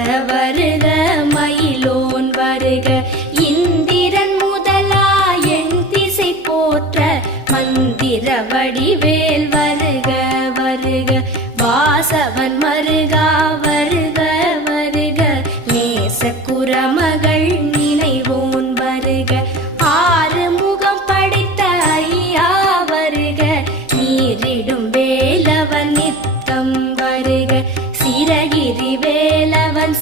வருக மயிலோன் வருக இந்திரன் முதலா என் திசை போற்ற மந்திர வடிவேல் வருக வருக வாசவன் மருகா வருக வருக நேச